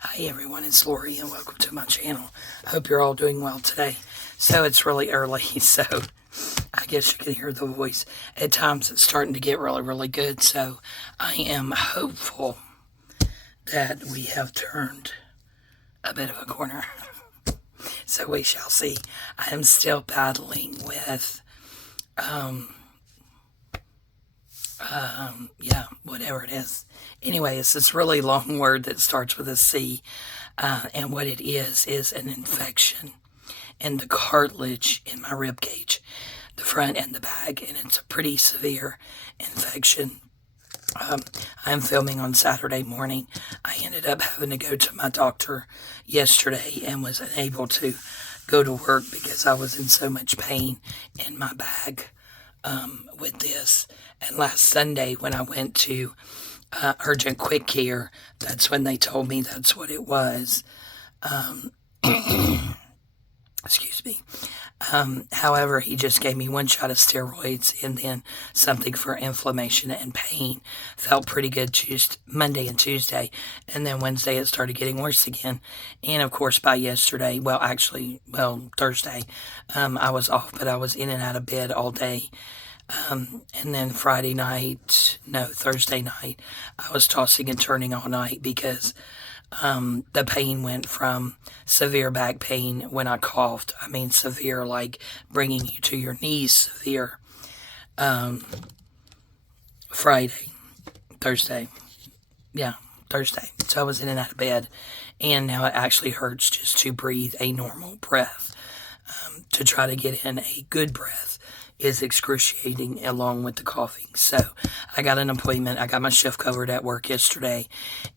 Hi everyone, it's Lori and welcome to my channel. I hope you're all doing well today. So it's really early, so I guess you can hear the voice. At times it's starting to get really good, so I am hopeful that we have turned a bit of a corner. So we shall see. I am still battling with, whatever it is. Anyway, it's this really long word that starts with a C, and what it is an infection in the cartilage in my rib cage, the front and the back, and it's a pretty severe infection. I'm filming on Saturday morning. I ended up having to go to my doctor yesterday and was unable to go to work because I was in so much pain in my back with this. And last Sunday when I went to urgent quick care, that's when they told me that's what it was. Excuse me. However, he just gave me one shot of steroids and then something for inflammation and pain. Felt pretty good Monday and Tuesday, and then Wednesday it started getting worse again. And of course by yesterday, Thursday, I was off, but I was in and out of bed all day. And then Thursday night, I was tossing and turning all night because the pain went from severe back pain when I coughed. I mean, severe, like bringing you to your knees, severe. Thursday. So I was in and out of bed, and now it actually hurts just to breathe a normal breath. To try to get in a good breath is excruciating along with the coughing. So I got an appointment. I got my shift covered at work yesterday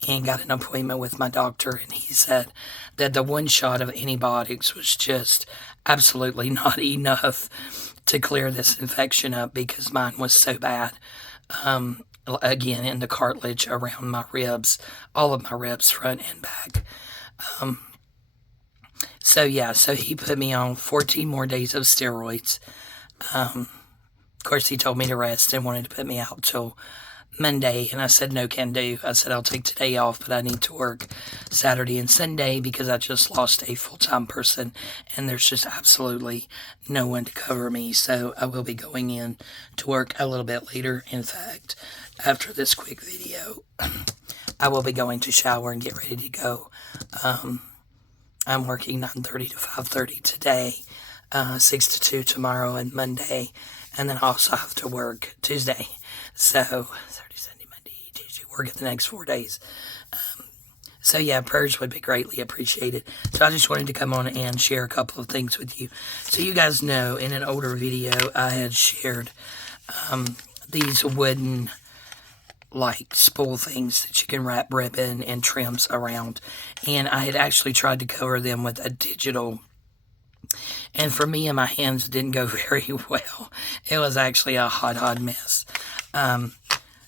and got an appointment with my doctor, and he said that the one shot of antibiotics was just absolutely not enough to clear this infection up because mine was so bad. Again, in the cartilage around my ribs, all of my ribs, front and back. So he put me on 14 more days of steroids. Of course, he told me to rest and wanted to put me out till Monday, and I said, no can do. I said, I'll take today off, but I need to work Saturday and Sunday because I just lost a full-time person, and there's just absolutely no one to cover me, so I will be going in to work a little bit later. In fact, after this quick video, I will be going to shower and get ready to go. I'm working 9:30 to 5:30 today. 6 to 2 tomorrow and Monday, and then I also have to work Tuesday. So, Saturday, Sunday, Monday, Tuesday, work the next 4 days. Prayers would be greatly appreciated. So I just wanted to come on and share a couple of things with you. So you guys know, in an older video, I had shared these wooden, like, spool things that you can wrap ribbon and trims around. And I had actually tried to cover them with a digital. And for me and my hands, it didn't go very well. It was actually a hot mess.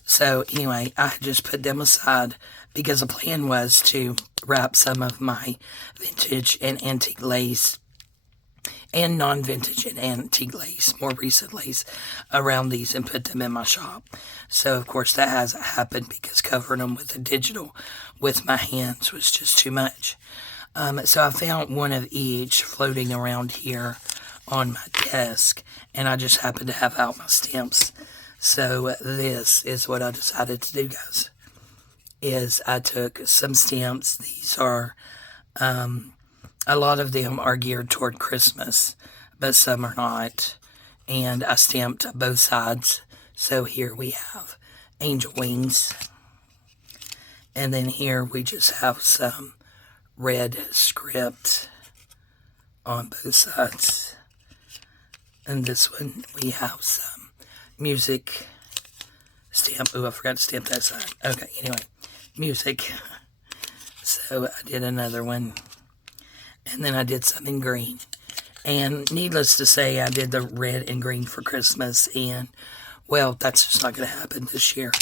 So anyway, I just put them aside because the plan was to wrap some of my vintage and antique lace and non-vintage and antique lace, more recent lace, around these and put them in my shop. So of course that hasn't happened because covering them with a digital with my hands was just too much. So I found one of each floating around here on my desk, and I just happened to have out my stamps. So this is what I decided to do, guys, is I took some stamps. These are, a lot of them are geared toward Christmas, but some are not. And I stamped both sides. So here we have angel wings. And then here we just have some red script on both sides, and this one we have some music stamp. Oh, I forgot to stamp that side. Okay, anyway, music. So I did another one, and then I did some in green, and needless to say, I did the red and green for Christmas, and well, that's just not going to happen this year.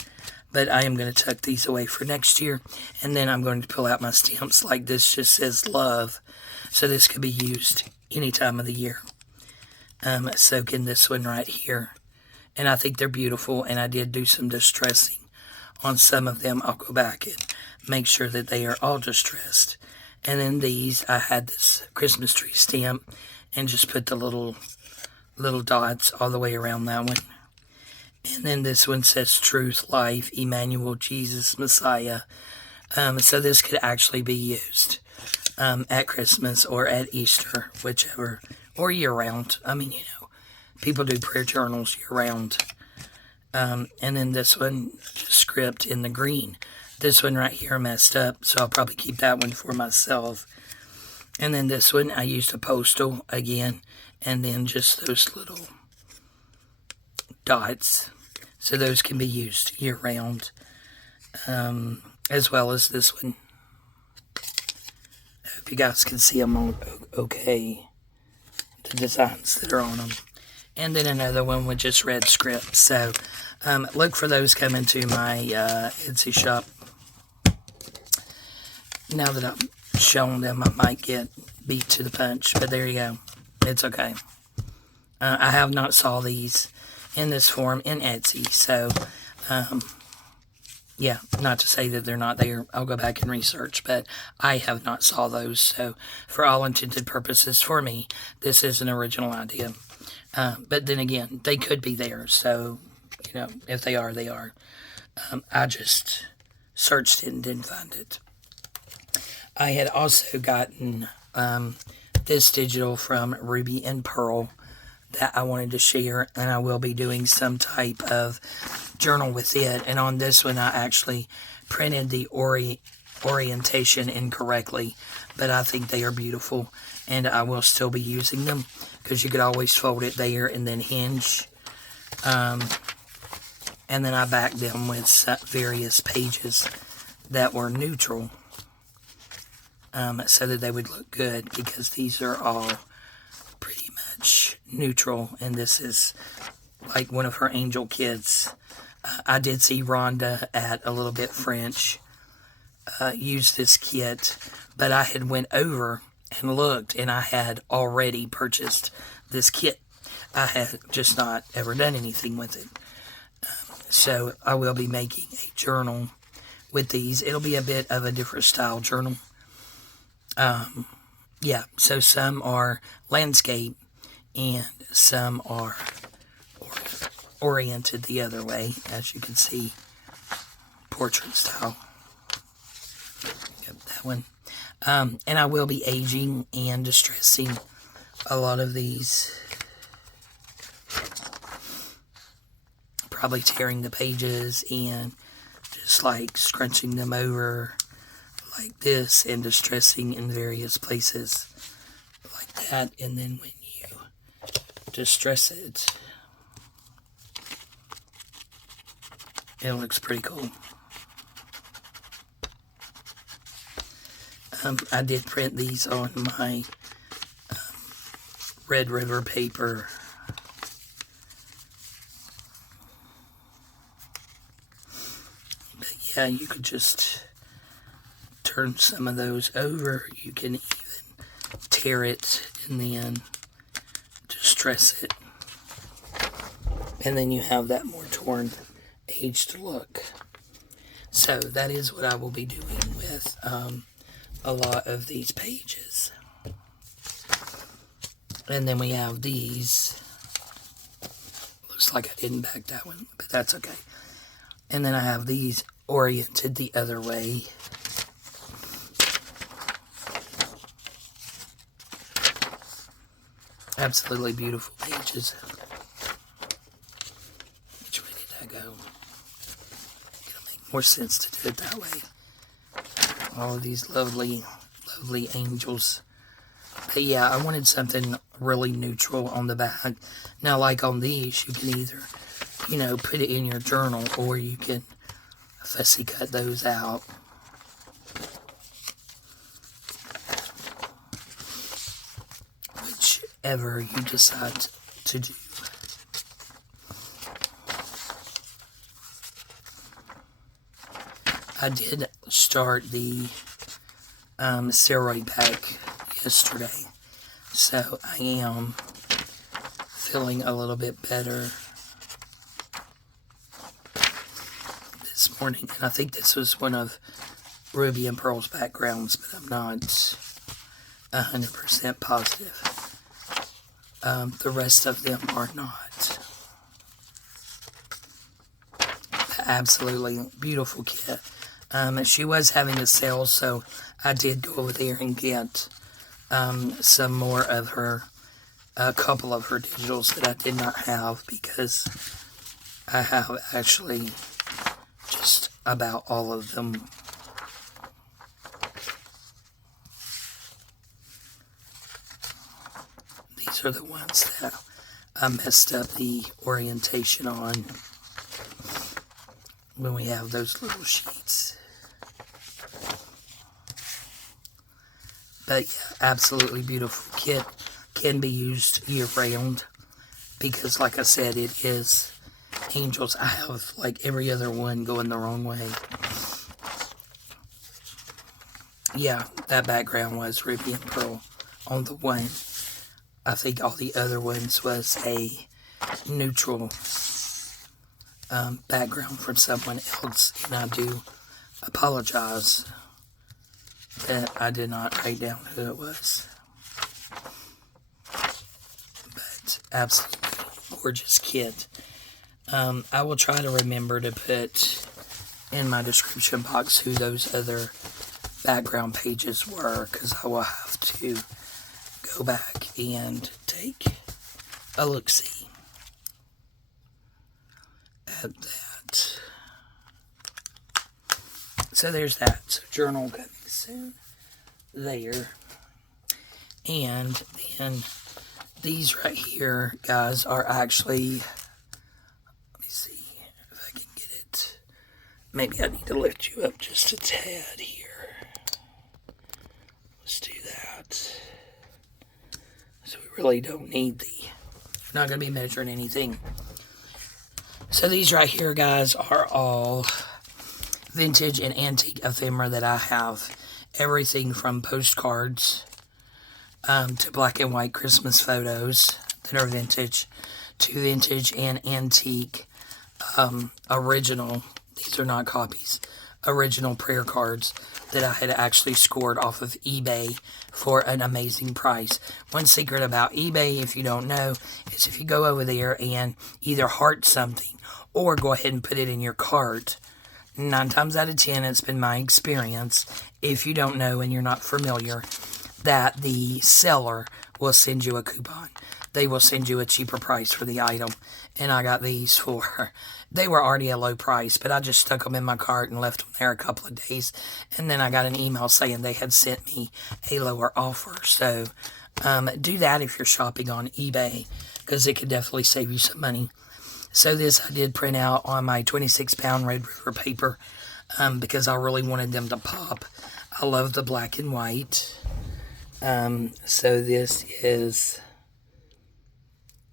But I am going to tuck these away for next year. And then I'm going to pull out my stamps like this just says love. So this could be used any time of the year. Soak in this one right here. And I think they're beautiful. And I did do some distressing on some of them. I'll go back and make sure that they are all distressed. And then these, I had this Christmas tree stamp and just put the little dots all the way around that one. And then this one says Truth, Life, Emmanuel, Jesus, Messiah. So this could actually be used at Christmas or at Easter, whichever, or year-round. I mean, people do prayer journals year-round. And then this one, just script in the green. This one right here messed up, so I'll probably keep that one for myself. And then this one, I used a postal again, and then just those little dots. So those can be used year-round, as well as this one. I hope you guys can see them on okay, the designs that are on them. And then another one with just red script. So look for those coming to my Etsy shop. Now that I'm showing them, I might get beat to the punch, but there you go. It's okay. I have not saw these in this form in Etsy, so yeah, not to say that they're not there. I'll go back and research, but I have not saw those, so for all intended purposes for me, this is an original idea. But then again, they could be there, so if they are, they are. I just searched it and didn't find it. I had also gotten this digital from Ruby and Pearl that I wanted to share, and I will be doing some type of journal with it. And on this one, I actually printed the orientation incorrectly, but I think they are beautiful, and I will still be using them because you could always fold it there and then hinge. And then I backed them with various pages that were neutral, so that they would look good, because these are all pretty much neutral, and this is like one of her angel kids. I did see Rhonda at A Little Bit French use this kit, but I had went over and looked, and I had already purchased this kit. I had just not ever done anything with it. So I will be making a journal with these. It'll be a bit of a different style journal. Yeah, so some are landscape and some are oriented the other way, as you can see, portrait style. Yep, that one. And I will be aging and distressing a lot of these. Probably tearing the pages and just like scrunching them over like this and distressing in various places like that. And then when you distress it, it looks pretty cool. I did print these on my Red River paper. But yeah, you could just turn some of those over. You can even tear it and then distress it. And then you have that more torn, aged look. So that is what I will be doing with a lot of these pages. And then we have these. Looks like I didn't back that one, but that's okay. And then I have these oriented the other way. Absolutely beautiful pages. Which way did I go? It'll make more sense to do it that way. All of these lovely, lovely angels. But yeah, I wanted something really neutral on the back. Now, like on these, you can either, put it in your journal, or you can fussy cut those out. Whichever you decide to do. I did start the steroid pack yesterday, so I am feeling a little bit better this morning. And I think this was one of ruby and pearls backgrounds, but I'm not 100% positive. The rest of them are not. Absolutely beautiful kit. She was having a sale, so I did go over there and get some more of her, a couple of her digitals that I did not have, because I have actually just about all of them. These are the ones that I messed up the orientation on when we have those little sheets. But yeah, absolutely beautiful kit. Can be used year-round because, like I said, it is angels. I have like every other one going the wrong way. Yeah, that background was ruby and pearl on the one. I think all the other ones was a neutral background from someone else, and I do apologize that I did not write down who it was. But absolutely gorgeous kit. I will try to remember to put in my description box who those other background pages were, because I will have to go back and take a look-see at that. So there's that. So journal coming soon there. And then these right here, guys, are actually, let me see if I can get it. Maybe I need to lift you up just a tad here. Let's do that. So we really don't need we're not going to be measuring anything. So these right here, guys, are all vintage and antique ephemera that I have. Everything from postcards to black and white Christmas photos that are vintage, to vintage and antique original, these are not copies, original prayer cards that I had actually scored off of eBay for an amazing price. One secret about eBay, if you don't know, is if you go over there and either heart something or go ahead and put it in your cart, 9 times out of 10, it's been my experience, if you don't know and you're not familiar, that the seller will send you a coupon. They will send you a cheaper price for the item. And I got these for, they were already a low price, but I just stuck them in my cart and left them there a couple of days. And then I got an email saying they had sent me a lower offer. So do that if you're shopping on eBay, because it could definitely save you some money. So this I did print out on my 26-pound Red River paper because I really wanted them to pop. I love the black and white. So this is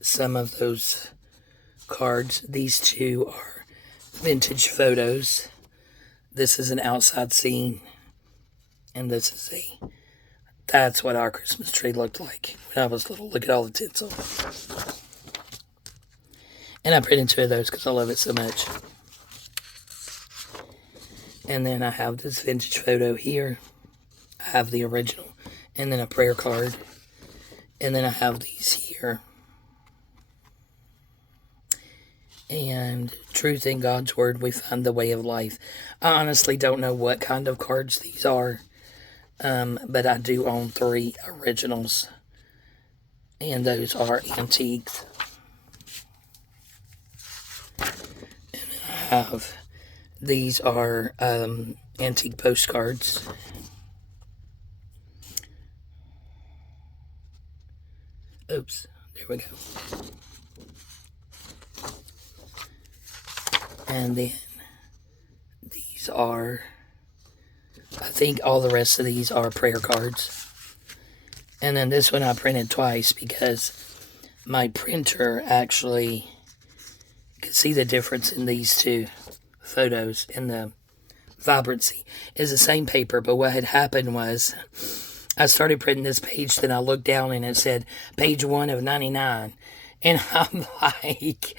some of those cards. These two are vintage photos. This is an outside scene. And this is that's what our Christmas tree looked like when I was little. Look at all the tinsel. And I printed 2 of those because I love it so much. And then I have this vintage photo here. I have the original. And then a prayer card. And then I have these here. And truth in God's Word, we find the way of life. I honestly don't know what kind of cards these are. But I do own 3 originals. And those are antiques. Have these are antique postcards. Oops, there we go. And then these are, I think all the rest of these are prayer cards. And then this one I printed twice because my printer actually, you can see the difference in these 2 photos, and the vibrancy is the same paper. But what had happened was I started printing this page, then I looked down and it said page 1 of 99, And I'm like,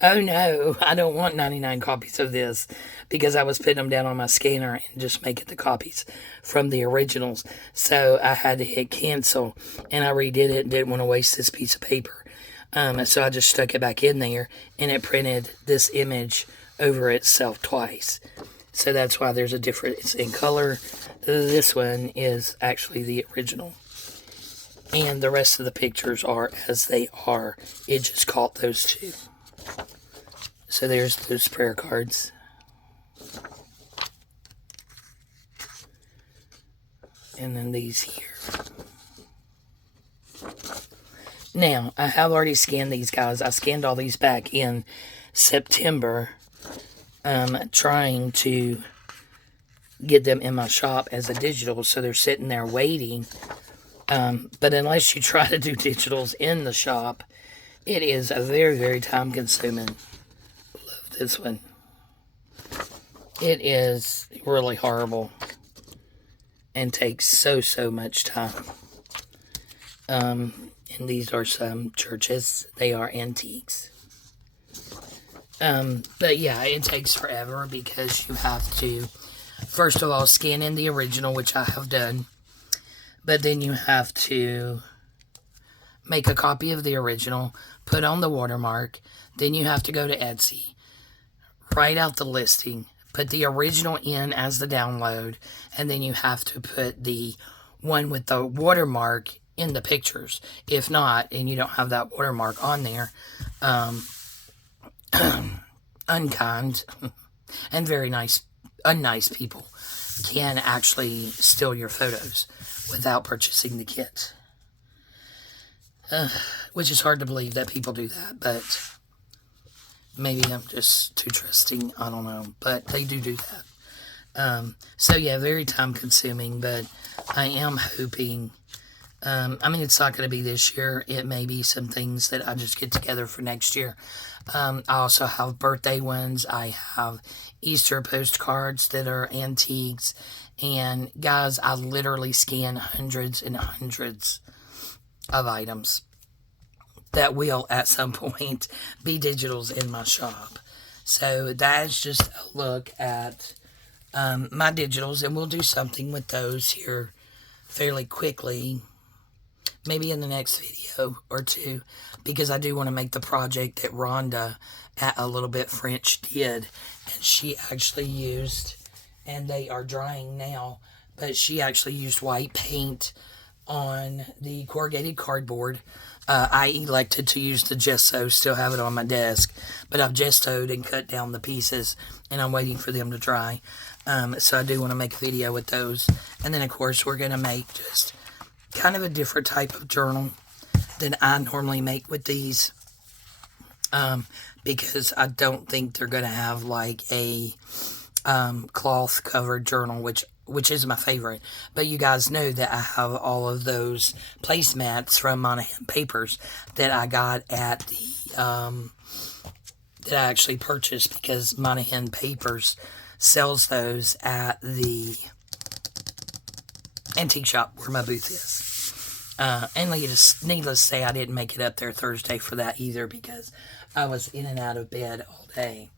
oh no, I don't want 99 copies of this, because I was putting them down on my scanner and just making the copies from the originals. So I had to hit cancel, and I redid it and didn't want to waste this piece of paper. So I just stuck it back in there, and it printed this image over itself twice. So that's why there's a difference in color. This one is actually the original. And the rest of the pictures are as they are. It just caught those two. So there's those prayer cards. And then these here. Now, I have already scanned these guys. I scanned all these back in September, trying to get them in my shop as a digital, so they're sitting there waiting. But unless you try to do digitals in the shop, it is a very, very time consuming. Love this one. It is really horrible and takes so much time. And these are some churches. They are antiques. But yeah, it takes forever because you have to, first of all, scan in the original, which I have done. But then you have to make a copy of the original, put on the watermark. Then you have to go to Etsy, write out the listing, put the original in as the download, and then you have to put the one with the watermark in the pictures. If not, and you don't have that watermark on there, unkind and very unnice people can actually steal your photos without purchasing the kit. Which is hard to believe that people do that, but maybe I'm just too trusting, I don't know, but they do that. So yeah, very time consuming, but I am hoping, I mean, it's not going to be this year. It may be some things that I just get together for next year. I also have birthday ones. I have Easter postcards that are antiques. And guys, I literally scan hundreds and hundreds of items that will at some point be digitals in my shop. So that is just a look at my digitals, and we'll do something with those here fairly quickly, maybe in the next video or two, because I do want to make the project that Rhonda at A Little Bit French did, and she actually used, and they are drying now, but she actually used white paint on the corrugated cardboard. I elected to use the gesso, still have it on my desk, but I've gessoed and cut down the pieces, and I'm waiting for them to dry. So I do want to make a video with those. And then, of course, we're going to make just kind of a different type of journal than I normally make with these, because I don't think they're going to have like a cloth covered journal, which is my favorite. But you guys know that I have all of those placemats from Monahan Papers that I got at the that I actually purchased, because Monahan Papers sells those at the antique shop where my booth is. And needless to say, I didn't make it up there Thursday for that either, because I was in and out of bed all day.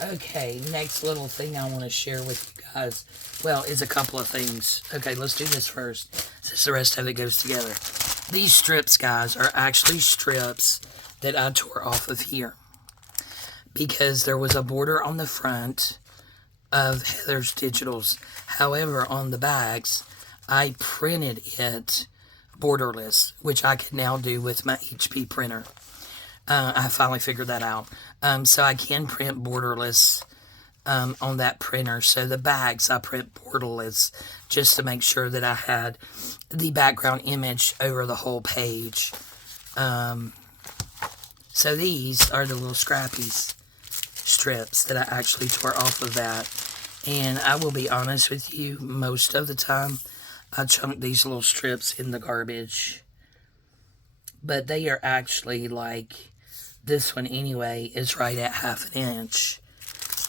Okay, next little thing I want to share with you guys, well, is a couple of things. Okay, let's do this first, since the rest of it goes together. These strips, guys, are actually strips that I tore off of here, because there was a border on the front of Heather's Digitals. However, on the backs, I printed it borderless, which I can now do with my HP printer. I finally figured that out. So I can print borderless on that printer. So the backs I print borderless, just to make sure that I had the background image over the whole page. So these are the little scrappies strips that I actually tore off of that. And I will be honest with you, most of the time I chunk these little strips in the garbage. But they are actually like, this one anyway is right at 1/2 inch.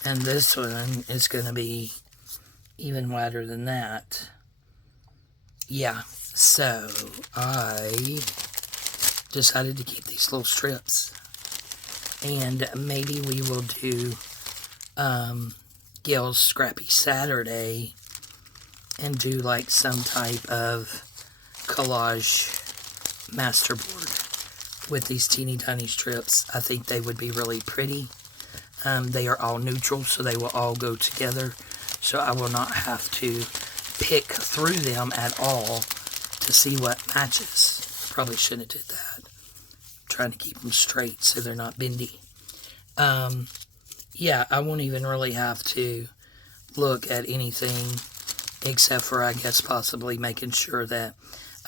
And this one is going to be even wider than that. Yeah, so I decided to keep these little strips. And maybe we will do Gail's Scrappy Saturday and do like some type of collage masterboard with these teeny tiny strips. I think they would be really pretty. They are all neutral, so they will all go together. So I will not have to pick through them at all to see what matches. Probably shouldn't have did that. I'm trying to keep them straight so they're not bendy. Yeah, I won't even really have to look at anything except for, I guess, possibly making sure that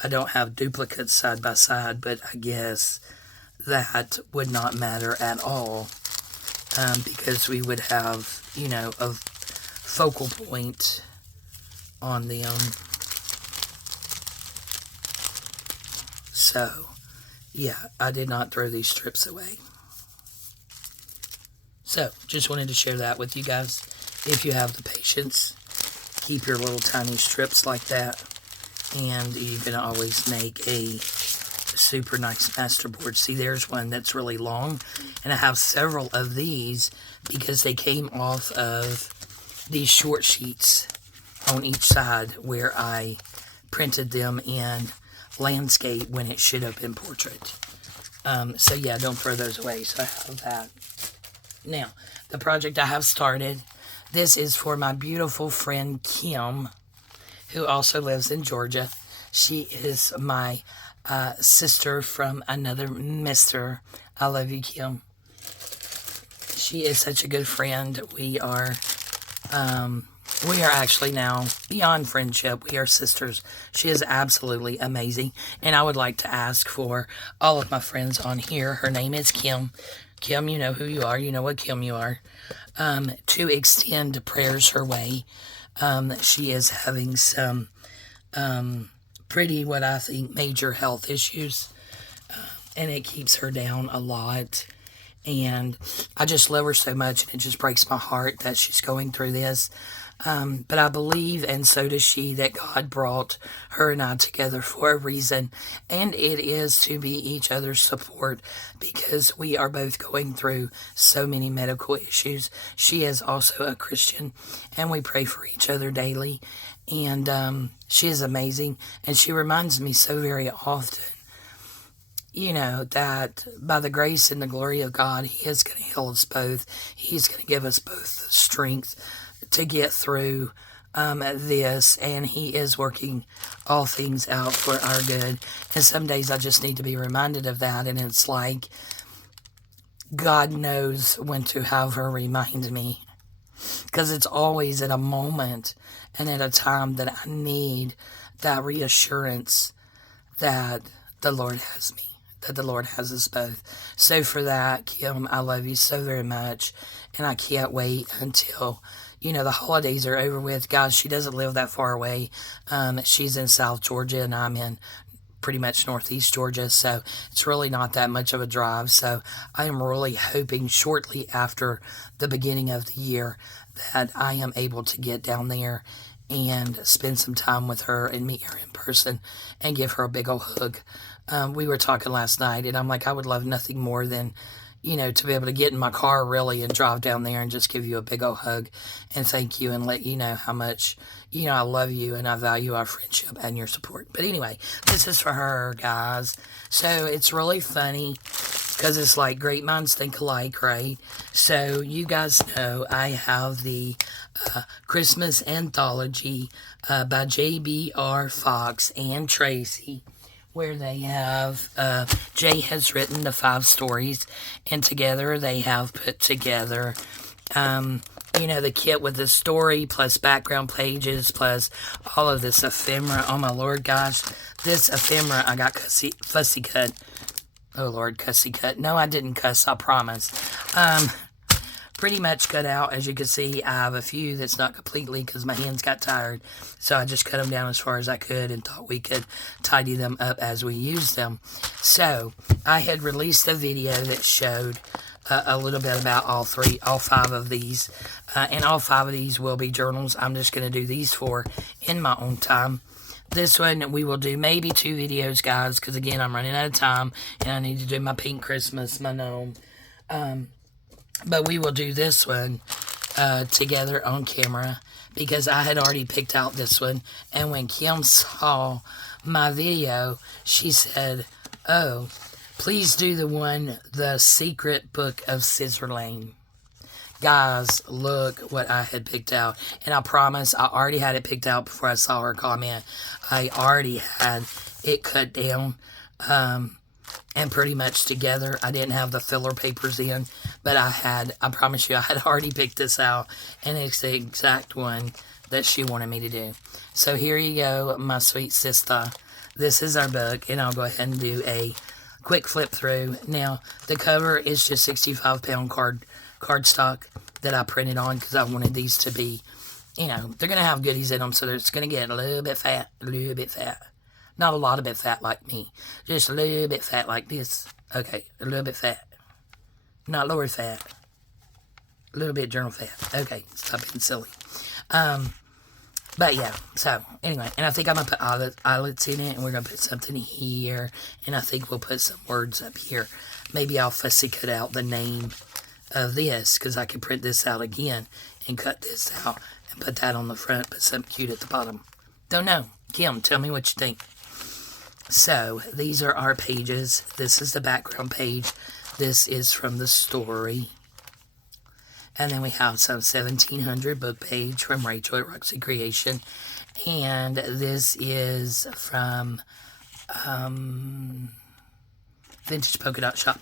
I don't have duplicates side by side, but I guess that would not matter at all, because we would have, you know, a focal point on them. So, yeah, I did not throw these strips away. So, just wanted to share that with you guys. If you have the patience, keep your little tiny strips like that, and you can always make a super nice masterboard. See, there's one that's really long, and I have several of these because they came off of these short sheets on each side where I printed them in landscape when it should have been portrait. So yeah, don't throw those away. So I have that. Now, the project I have started, this is for my beautiful friend Kim, who also lives in Georgia. She is my sister from another mister. I love you, Kim. She is such a good friend. We are actually now beyond friendship. We are sisters. She is absolutely amazing. And I would like to ask for all of my friends on here. Her name is Kim. Kim, you know who you are. You know what Kim you are. To extend prayers her way. She is having some pretty, what I think, major health issues. And it keeps her down a lot. And I just love her so much, and it just breaks my heart that she's going through this. But I believe, and so does she, that God brought her and I together for a reason. And it is to be each other's support, because we are both going through so many medical issues. She is also a Christian, and we pray for each other daily. And she is amazing, and she reminds me so very often, you know, that by the grace and the glory of God, He is going to heal us both. He's going to give us both the strength to get through this, and He is working all things out for our good. And some days I just need to be reminded of that, and it's like God knows when to have her remind me, because it's always at a moment and at a time that I need that reassurance that the Lord has me, that the Lord has us both. So for that, Kim, I love you so very much, and I can't wait until, you know, the holidays are over with. Guys, she doesn't live that far away. She's in South Georgia, and I'm in pretty much Northeast Georgia, so it's really not that much of a drive. So I am really hoping shortly after the beginning of the year that I am able to get down there and spend some time with her and meet her in person and give her a big old hug. We were talking last night, and I'm like, I would love nothing more than, you know, to be able to get in my car really and drive down there and just give you a big old hug and thank you and let you know how much, you know, I love you and I value our friendship and your support. But anyway, this is for her, guys. So it's really funny because it's like great minds think alike, right? So you guys know I have the Christmas Anthology by J.B.R. Fox and Tracy, where they have, Jay has written the 5 stories, and together they have put together, you know, the kit with the story, plus background pages, plus all of this ephemera. Oh my Lord, gosh, this ephemera I got fussy cut. Oh Lord, cussy cut. No, I didn't cuss, I promise. Pretty much cut out. As you can see, I have a few that's not completely because my hands got tired. So I just cut them down as far as I could and thought we could tidy them up as we use them. So I had released a video that showed a little bit about all 5 of these. And all 5 of these will be journals. I'm just going to do these 4 in my own time. this one we will do maybe 2 videos, guys, because again, I'm running out of time, and I need to do my pink Christmas, my gnome. But we will do this one together on camera, because I had already picked out this one, and when Kim saw my video, she said, oh, please do the Secret Book of Scissor Lane. Guys, look what I had picked out. And I promise, I already had it picked out before I saw her comment. I already had it cut down and pretty much together. I didn't have the filler papers in, but I promise you, I had already picked this out. And it's the exact one that she wanted me to do. So here you go, my sweet sister. This is our book, and I'll go ahead and do a quick flip through. Now, the cover is just 65-pound cardstock that I printed on, because I wanted these to be, you know, they're going to have goodies in them, so it's going to get a little bit fat, Not a lot of bit fat like me, just a little bit fat like this. Okay, a little bit fat. Not lower fat. A little bit journal fat. Okay, stop being silly. But yeah, so anyway, and I think I'm going to put eyelets in it, and we're going to put something here, and I think we'll put some words up here. Maybe I'll fussy cut out the name of this, because I can print this out again and cut this out and put that on the front, put something cute at the bottom. Don't know. Kim, tell me what you think. So, these are our pages. This is the background page. This is from the story. And then we have some 1700 book page from Rachel at Roxy Creation. And this is from Vintage Polka Dot Shop.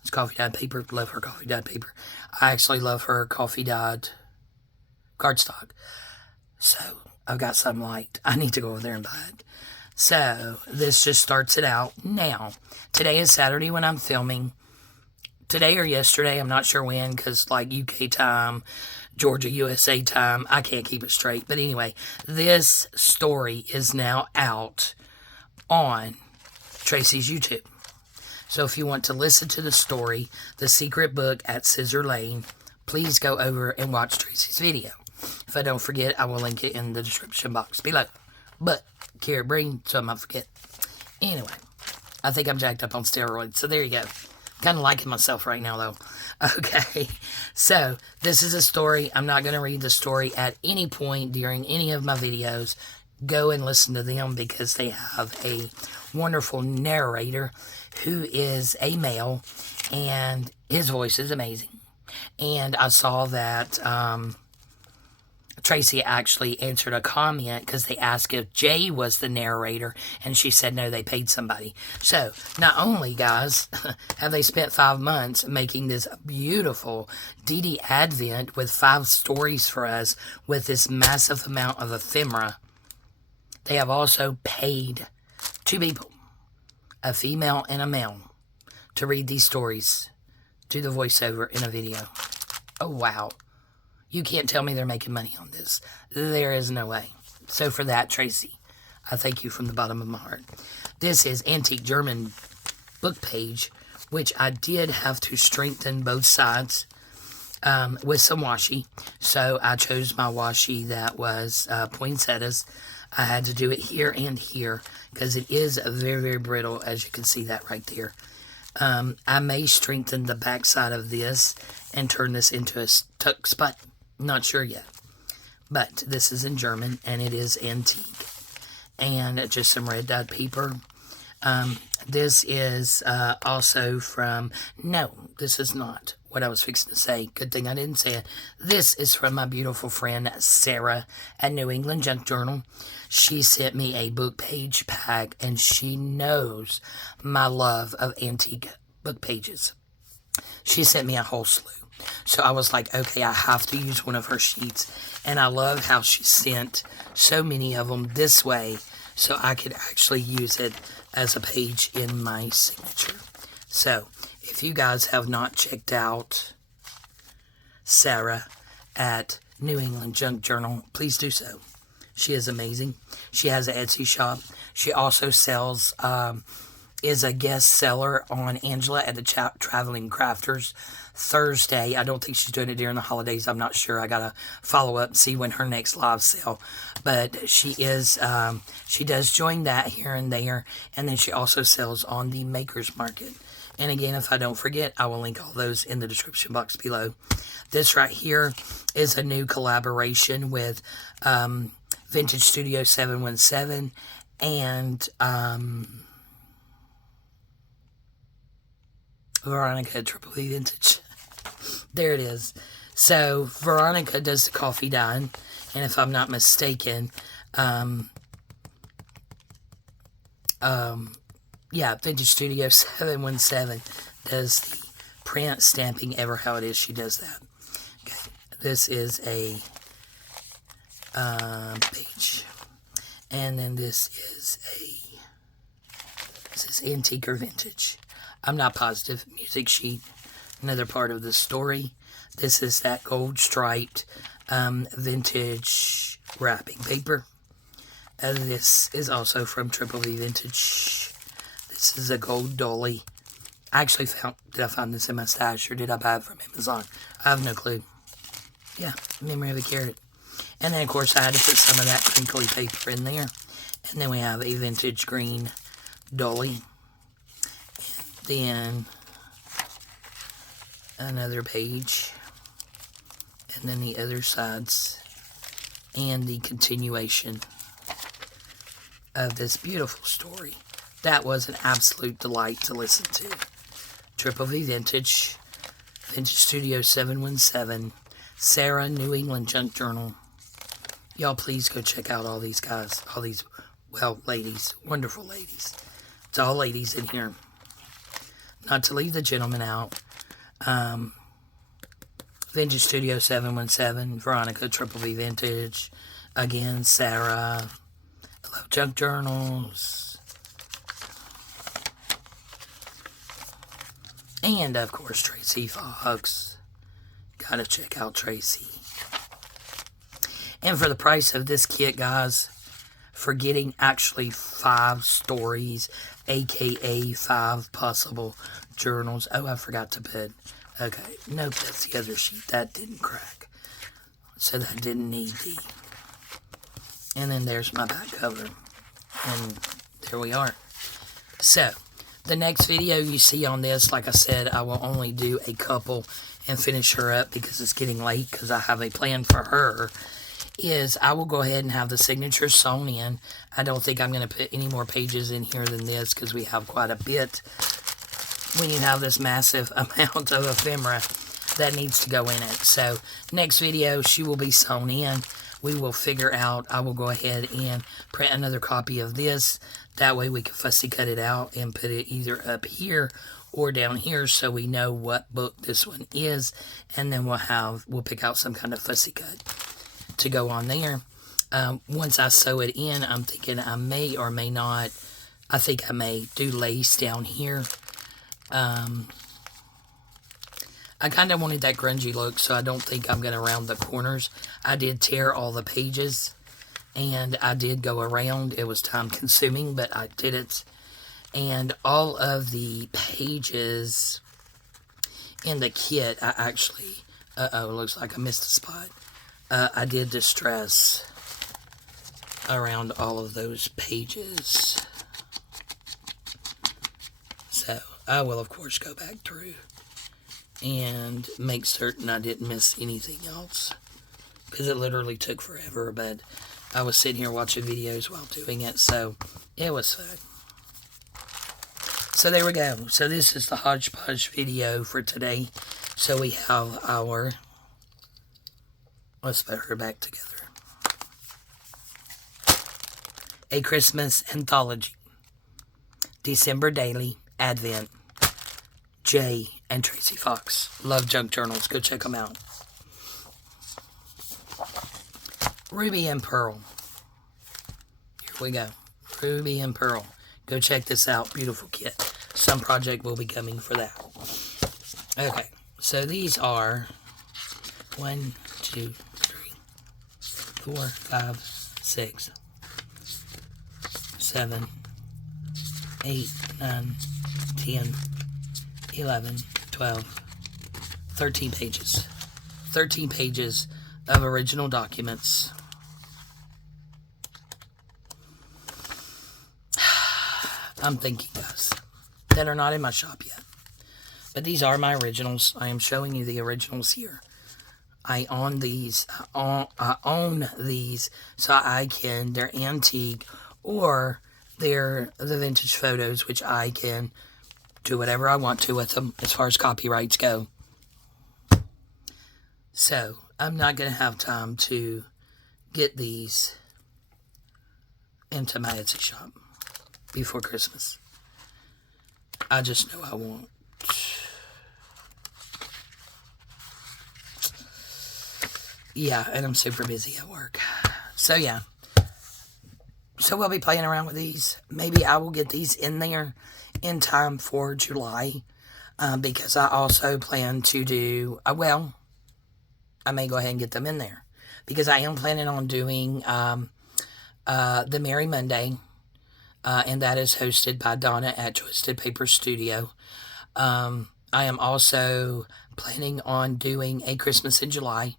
It's coffee dyed paper. Love her coffee dyed paper. I actually love her coffee dyed cardstock. So, I've got some light. I need to go over there and buy it. So, this just starts it out. Now, today is Saturday when I'm filming. Today or yesterday, I'm not sure when, because like UK time, Georgia, USA time, I can't keep it straight. But anyway, this story is now out on Tracy's YouTube. So if you want to listen to the story, The Secret Book at Scissor Lane, please go over and watch Tracy's video. If I don't forget, I will link it in the description box below. But, carrot brain, so I might forget. Anyway, I think I'm jacked up on steroids, so there you go. Kind of liking myself right now, though. Okay, so this is a story. I'm not going to read the story at any point during any of my videos. Go and listen to them, because they have a wonderful narrator who is a male, and his voice is amazing. And I saw that Tracy actually answered a comment, because they asked if Jay was the narrator, and she said no, they paid somebody. So, not only, guys, have they spent 5 months making this beautiful DD Advent with 5 stories for us with this massive amount of ephemera, they have also paid 2 people, a female and a male, to read these stories, do the voiceover in a video. Oh, wow. You can't tell me they're making money on this. There is no way. So for that, Tracy, I thank you from the bottom of my heart. This is Antique German book page, which I did have to strengthen both sides with some washi. So I chose my washi that was poinsettias. I had to do it here and here, because it is very, very brittle, as you can see that right there. I may strengthen the back side of this and turn this into a tuck spot. Not sure yet. But this is in German, and it is antique. And just some red dyed paper. This is also from... No, this is not what I was fixing to say. Good thing I didn't say it. This is from my beautiful friend Sarah at New England Junk Journal. She sent me a book page pack, and she knows my love of antique book pages. She sent me a whole slew. So I was like, okay, I have to use one of her sheets. And I love how she sent so many of them this way, so I could actually use it as a page in my signature. So, if you guys have not checked out Sarah at New England Junk Journal, please do so. She is amazing. She has an Etsy shop. She also sells is a guest seller on Angela at the Traveling Crafters Thursday. I don't think she's doing it during the holidays. I'm not sure. I gotta follow up and see when her next live sale. But she is, she does join that here and there, and then she also sells on the Makers Market. And again, if I don't forget, I will link all those in the description box below. This right here is a new collaboration with Vintage Studio 717 and Veronica Triple V Vintage. There it is. So Veronica does the coffee dine, and if I'm not mistaken, yeah, Vintage Studio 717 does the print stamping, ever how it is she does that. Okay, this is a page, and then this is antique or vintage. I'm not positive. Music sheet, another part of the story. This is that gold striped vintage wrapping paper. This is also from Triple V Vintage. This is a gold dolly. I actually did I find this in my stash or did I buy it from Amazon? I have no clue. Yeah, memory of a carrot. And then, of course, I had to put some of that crinkly paper in there. And then we have a vintage green dolly. And then another page. And then the other sides. And the continuation of this beautiful story. That was an absolute delight to listen to. Triple V Vintage, Vintage Studio 717, Sarah, New England Junk Journal. Y'all please go check out all these guys, all these, well, ladies, wonderful ladies. It's all ladies in here. Not to leave the gentlemen out. Vintage Studio 717, Veronica, Triple V Vintage, again, Sarah, I love junk journals. And, of course, Tracy Fox. Gotta check out Tracy. And for the price of this kit, guys, for getting actually 5 stories, aka 5 possible journals. Oh, I forgot to put. Okay, nope, that's the other sheet. That didn't crack. So that didn't need the. And then there's my back cover. And there we are. So, the next video you see on this, like I said, I will only do a couple and finish her up because it's getting late because I have a plan for her, is I will go ahead and have the signatures sewn in. I don't think I'm going to put any more pages in here than this because we have quite a bit when you have this massive amount of ephemera that needs to go in it. So, next video, she will be sewn in. We will figure out, I will go ahead and print another copy of this. That way we can fussy cut it out and put it either up here or down here so we know what book this one is. And then we'll pick out some kind of fussy cut to go on there. Once I sew it in, I'm thinking I may or may not, I think I may do lace down here. I kind of wanted that grungy look, so I don't think I'm going to round the corners. I did tear all the pages, and I did go around. It was time consuming, but I did it. And all of the pages in the kit, I actually, it looks like I missed a spot. I did distress around all of those pages. So, I will, of course, go back through and make certain I didn't miss anything else, because it literally took forever, but I was sitting here watching videos while doing it, so it was fun. So there we go. So this is the hodgepodge video for today. So we have our, let's put her back together, A Christmas Anthology, December Daily, Advent, Jay and Tracy Fox. Love junk journals. Go check them out. Ruby and Pearl. Here we go. Ruby and Pearl. Go check this out. Beautiful kit. Some project will be coming for that. Okay. So these are 1, 2, 3, 4, 5, 6, 7, 8, 9, 10, 11, 12, 13 pages. 13 pages of original documents. I'm thinking, guys, that are not in my shop yet. But these are my originals. I am showing you the originals here. I own these. I own these so I can, they're antique or they're the vintage photos, which I can do whatever I want to with them as far as copyrights go. So, I'm not going to have time to get these into my Etsy shop before Christmas. I just know I won't. Yeah, and I'm super busy at work. So, yeah. So, we'll be playing around with these. Maybe I will get these in there in time for July. Because I also plan to do, well, I may go ahead and get them in there. Because I am planning on doing the Merry Monday. And that is hosted by Donna at Twisted Paper Studio. I am also planning on doing a Christmas in July.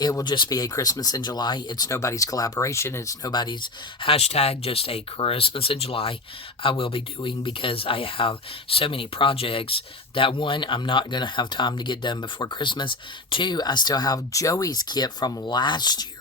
It will just be a Christmas in July. It's nobody's collaboration. It's nobody's hashtag, just a Christmas in July I will be doing because I have so many projects that one, I'm not going to have time to get done before Christmas. Two, I still have Joey's kit from last year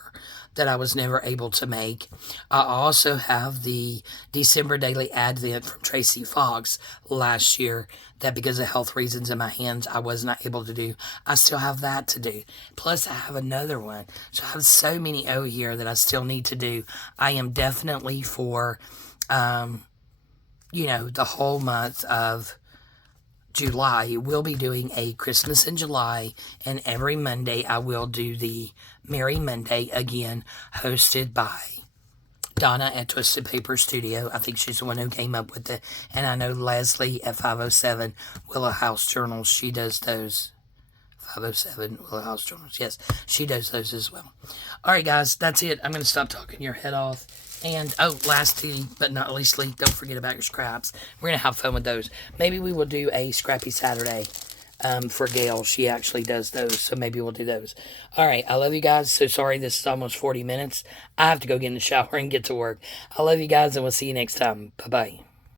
that I was never able to make. I also have the December Daily Advent from Tracy Fox last year that because of health reasons in my hands, I was not able to do. I still have that to do. Plus, I have another one. So I have so many over here that I still need to do. I am definitely for, the whole month of July, we'll be doing a Christmas in July, and every Monday I will do the Merry Monday again, hosted by Donna at Twisted Paper Studio. I think she's the one who came up with it, and I know Leslie at 507 Willow House Journals, she does those. 507 Willow House Journals, yes, she does those as well. Alright guys, that's it. I'm going to stop talking your head off. And, lastly, but not leastly, don't forget about your scraps. We're going to have fun with those. Maybe we will do a Scrappy Saturday for Gail. She actually does those, so maybe we'll do those. All right, I love you guys. So sorry this is almost 40 minutes. I have to go get in the shower and get to work. I love you guys, and we'll see you next time. Bye-bye.